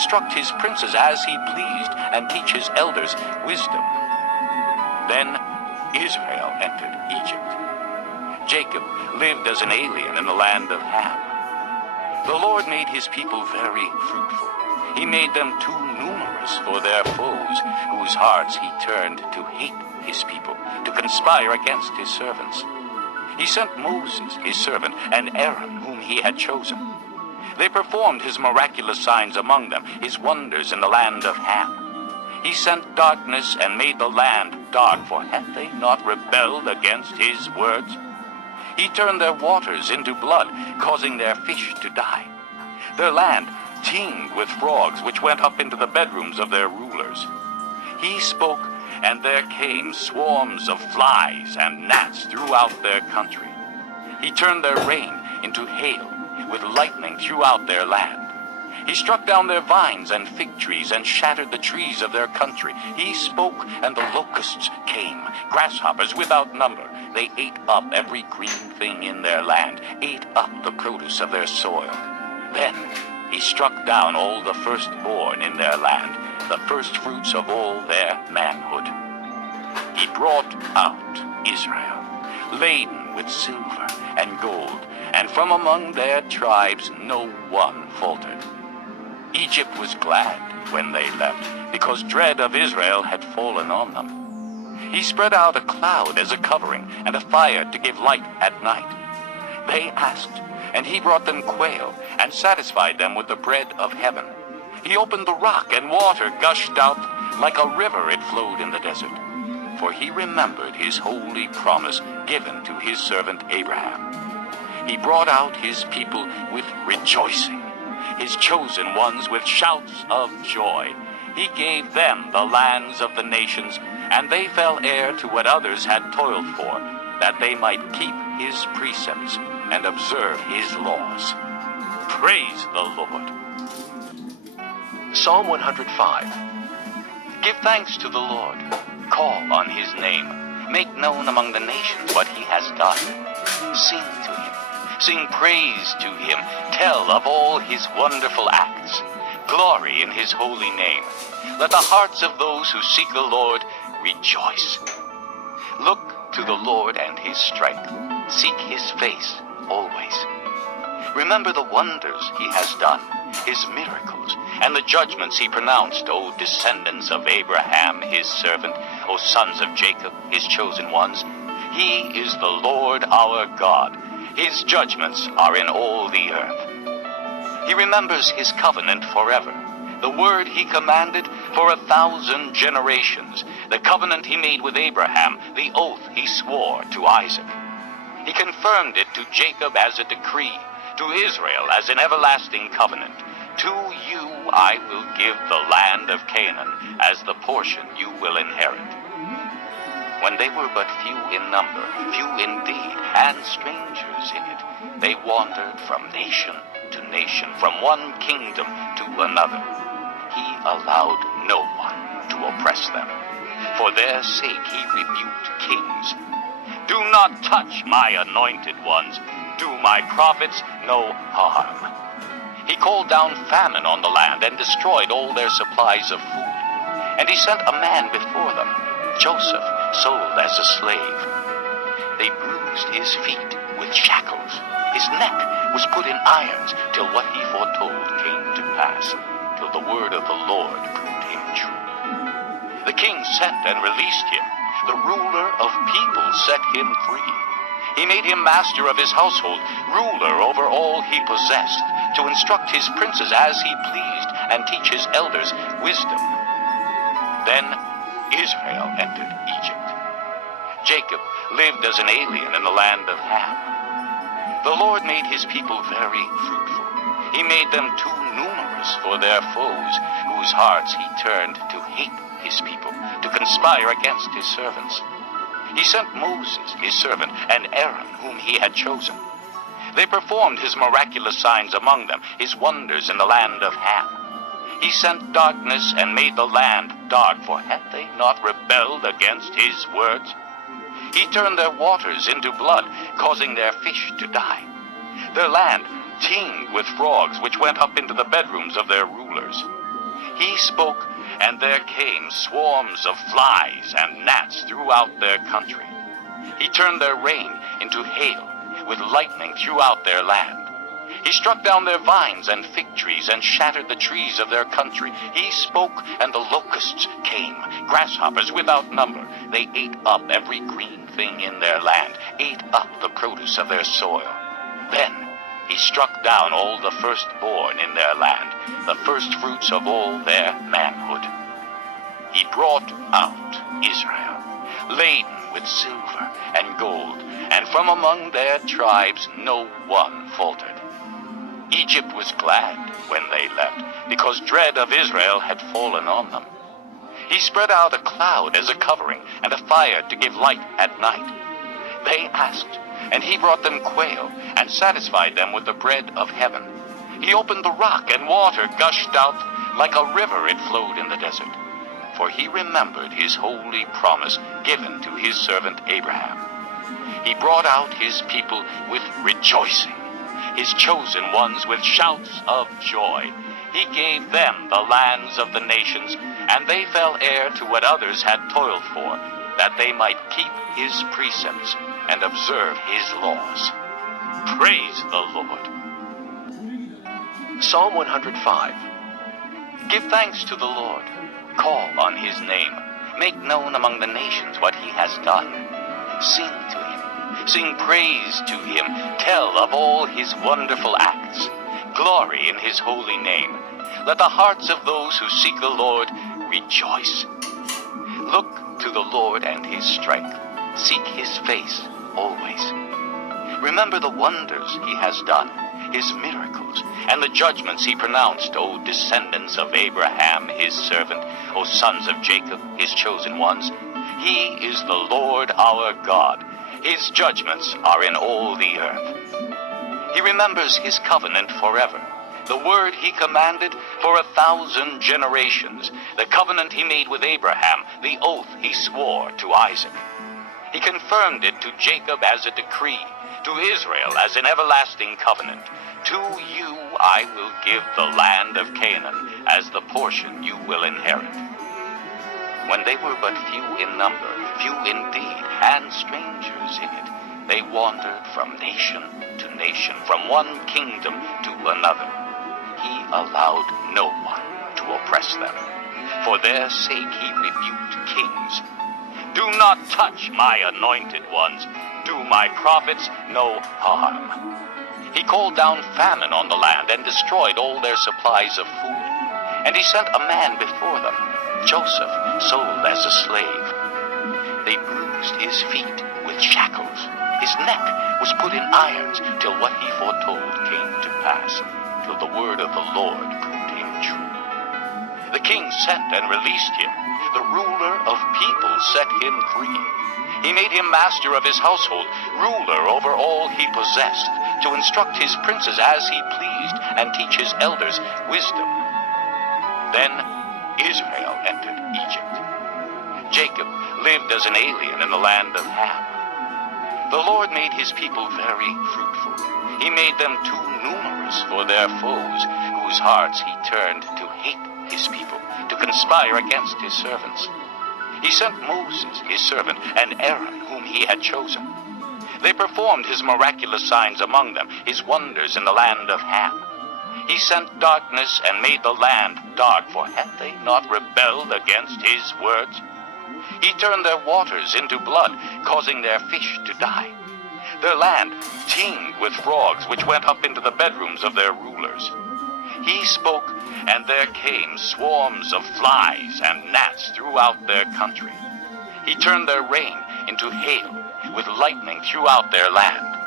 instruct his princes as he pleased, and teach his elders wisdom. Then Israel entered Egypt. Jacob lived as an alien in the land of Ham. The Lord made his people very fruitful. He made them too numerous for their foes, whose hearts he turned to hate his people, to conspire against his servants. He sent Moses, his servant, and Aaron, whom he had chosen. They performed his miraculous signs among them, his wonders in the land of Ham. He sent darkness and made the land dark, for had they not rebelled against his words? He turned their waters into blood, causing their fish to die. Their land teemed with frogs, which went up into the bedrooms of their rulers. He spoke, and there came swarms of flies and gnats throughout their country. He turned their rain into hail, with lightning throughout their land. He struck down their vines and fig trees, and shattered the trees of their country. He spoke, and the locusts came, grasshoppers without number. They ate up every green thing in their land, ate up the produce of their soil. Then he struck down all the firstborn in their land, the firstfruits of all their manhood. He brought out Israel, laden with silver and gold, and from among their tribes no one faltered. Egypt was glad when they left, because dread of Israel had fallen on them. He spread out a cloud as a covering, and a fire to give light at night. They asked, and he brought them quail, and satisfied them with the bread of heaven. He opened the rock, and water gushed out like a river. It flowed in the desert. For he remembered his holy promise given to his servant Abraham. He brought out his people with rejoicing, his chosen ones with shouts of joy. He gave them the lands of the nations, and they fell heir to what others had toiled for, that they might keep his precepts and observe his laws. Praise the Lord. Psalm 105. Give thanks to the Lord. Call on his name. Make known among the nations what he has done. Sing to him. Sing praise to him. Tell of all his wonderful acts. Glory in his holy name. Let the hearts of those who seek the Lord rejoice. Look to the Lord and his strength. Seek his face always. Remember the wonders he has done, his miracles, and the judgments he pronounced, O descendants of Abraham, his servant, O sons of Jacob, his chosen ones. He is the Lord our God. His judgments are in all the earth. He remembers his covenant forever, the word he commanded for 1,000 generations, the covenant he made with Abraham, the oath he swore to Isaac. He confirmed it to Jacob as a decree, to Israel as an everlasting covenant. To you I will give the land of Canaan as the portion you will inherit. When they were but few in number, few indeed, and strangers in it, they wandered from nation to nation, from one kingdom to another. He allowed no one to oppress them. For their sake he rebuked kings. Do not touch my anointed ones. Do my prophets no harm. He called down famine on the land and destroyed all their supplies of food. And he sent a man before them, Joseph, sold as a slave. They bruised his feet with shackles. His neck was put in irons, till what he foretold came to pass, till the word of the Lord proved him true. The king sent and released him. The ruler of people set him free. He made him master of his household, ruler over all he possessed, to instruct his princes as he pleased, and teach his elders wisdom. Then Israel entered Egypt. Jacob lived as an alien in the land of Ham. The Lord made his people very fruitful. He made them too numerous for their foes, whose hearts he turned to hate his people, to conspire against his servants. He sent Moses, his servant, and Aaron, whom he had chosen. They performed his miraculous signs among them, his wonders in the land of Ham. He sent darkness and made the land dark, for had they not rebelled against his words? He turned their waters into blood, causing their fish to die. Their land teemed with frogs, which went up into the bedrooms of their rulers. He spoke, and there came swarms of flies and gnats throughout their country. He turned their rain into hail, with lightning throughout their land. He struck down their vines and fig trees and shattered the trees of their country. He spoke, and the locusts came, grasshoppers without number. They ate up every green thing in their land, ate up the produce of their soil. Then he struck down all the firstborn in their land, the firstfruits of all their manhood. He brought out Israel, laden with silver and gold, and from among their tribes no one faltered. Egypt was glad when they left, because dread of Israel had fallen on them. He spread out a cloud as a covering, and a fire to give light at night. They asked, and he brought them quail, and satisfied them with the bread of heaven. He opened the rock, and water gushed out like a river. It flowed in the desert. For he remembered his holy promise given to his servant Abraham. He brought out his people with rejoicing, his chosen ones with shouts of joy. He gave them the lands of the nations, and they fell heir to what others had toiled for, that they might keep his precepts and observe his laws. Praise the Lord. Psalm 105. Give thanks to the Lord. Call on his name. Make known among the nations what he has done. Sing to him. Sing praise to him. Tell of all his wonderful acts. Glory in his holy name. Let the hearts of those who seek the Lord rejoice. Look to the Lord and his strength. Seek his face always. Remember the wonders he has done, his miracles, and the judgments he pronounced, O descendants of Abraham, his servant, O sons of Jacob, his chosen ones. He is the Lord our God. His judgments are in all the earth. He remembers his covenant forever, the word he commanded for 1,000 generations, the covenant he made with Abraham, the oath he swore to Isaac. He confirmed it to Jacob as a decree, to Israel as an everlasting covenant. To you I will give the land of Canaan as the portion you will inherit. When they were but few in number, few indeed, and strangers in it, they wandered from nation to nation, from one kingdom to another. He allowed no one to oppress them. For their sake he rebuked kings. Do not touch my anointed ones. Do my prophets no harm. He called down famine on the land and destroyed all their supplies of food. And he sent a man before them, Joseph, sold as a slave. They bruised his feet with shackles. His neck was put in irons till what he foretold came to pass, till the word of the Lord proved him true. The king sent and released him. The ruler of people set him free. He made him master of his household, ruler over all he possessed, to instruct his princes as he pleased, and teach his elders wisdom. Then Israel entered Egypt. Jacob lived as an alien in the land of Ham. The Lord made his people very fruitful. He made them too numerous for their foes, whose hearts he turned to hate his people, to conspire against his servants. He sent Moses, his servant, and Aaron, whom he had chosen. They performed his miraculous signs among them, his wonders in the land of Ham. He sent darkness and made the land dark, for had they not rebelled against his words? He turned their waters into blood, causing their fish to die. Their land teemed with frogs, which went up into the bedrooms of their rulers. He spoke, and there came swarms of flies and gnats throughout their country. He turned their rain into hail, with lightning throughout their land.